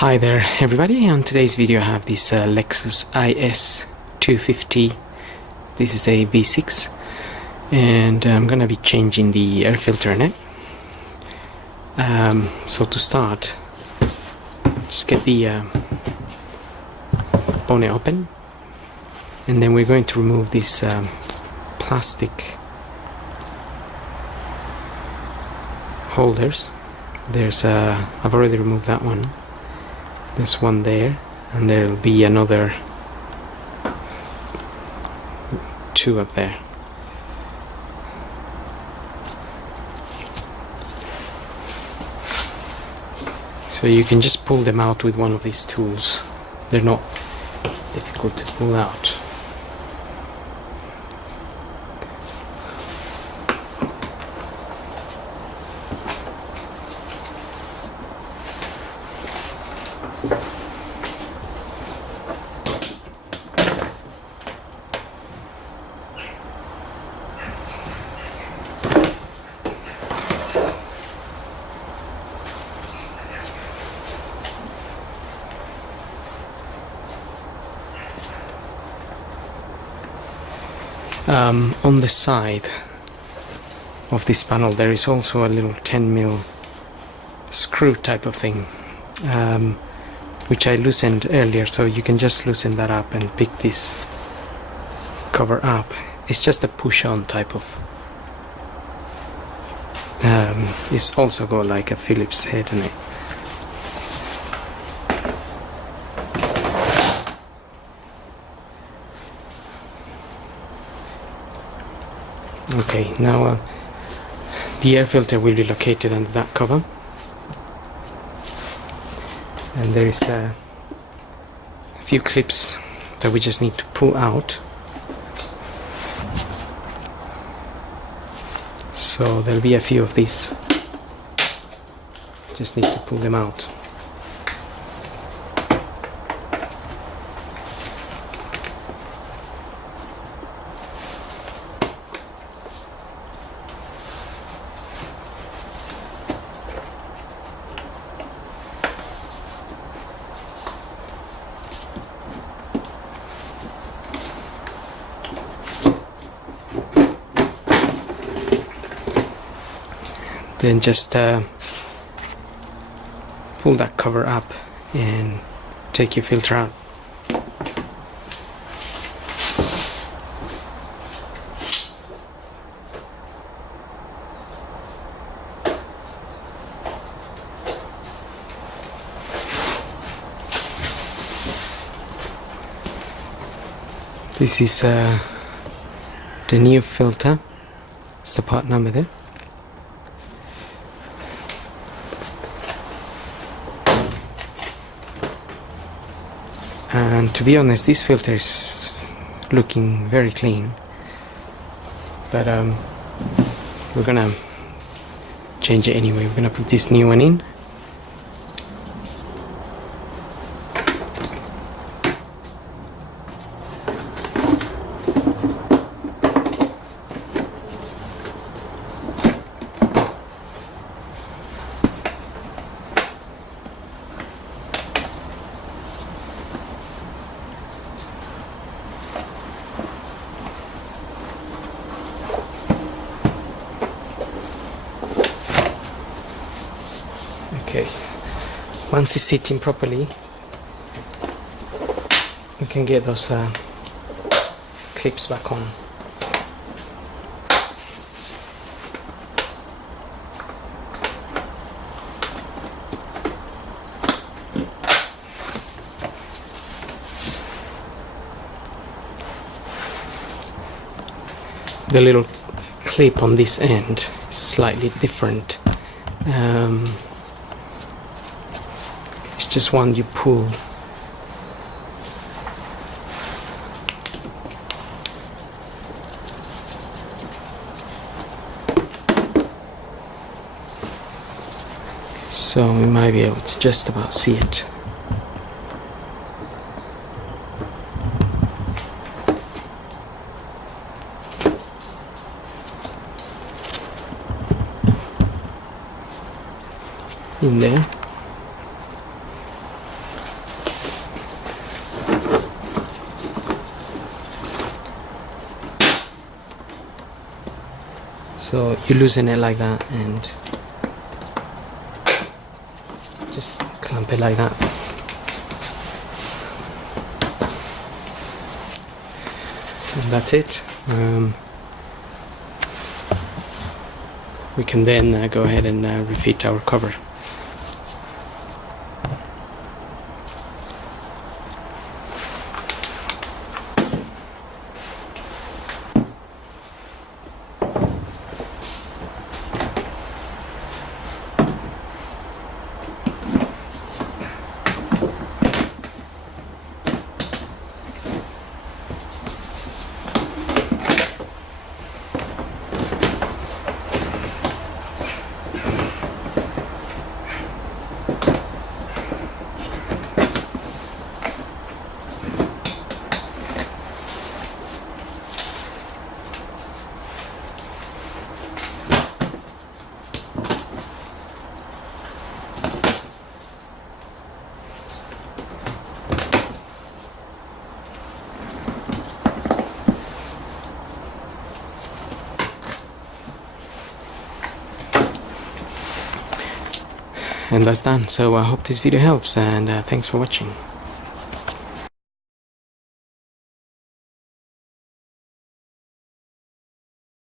Hi there everybody. On today's video I have this Lexus IS250. This is a V6 and I'm gonna be changing the air filter in it. So to start, just get the bonnet open, and then we're going to remove this plastic holders. There's I've already removed that one. There's one there, and there'll be another two up there. So you can just pull them out with one of these tools. They're not difficult to pull out. On the side of this panel there is also a little 10mm screw type of thing, which I loosened earlier, so you can just loosen that up and pick this cover up. It's just a push-on type of it's also got like a Phillips head in it. Okay, now the air filter will be located under that cover, and there is a few clips that we just need to pull out. So there'll be a few of these, just need to pull them out. Then just pull that cover up and take your filter out. This is the new filter. It's the part number there. And to be honest, this filter is looking very clean, but we're gonna change it anyway. We're gonna put this new one in. Okay, once it's sitting properly, we can get those clips back on. The little clip on this end is slightly different. It's just one you pull. So we might be able to just about see it. In there. So you loosen it like that and just clamp it like that. And that's it. We can then go ahead and refit our cover. And that's done. So I hope this video helps, and thanks for watching.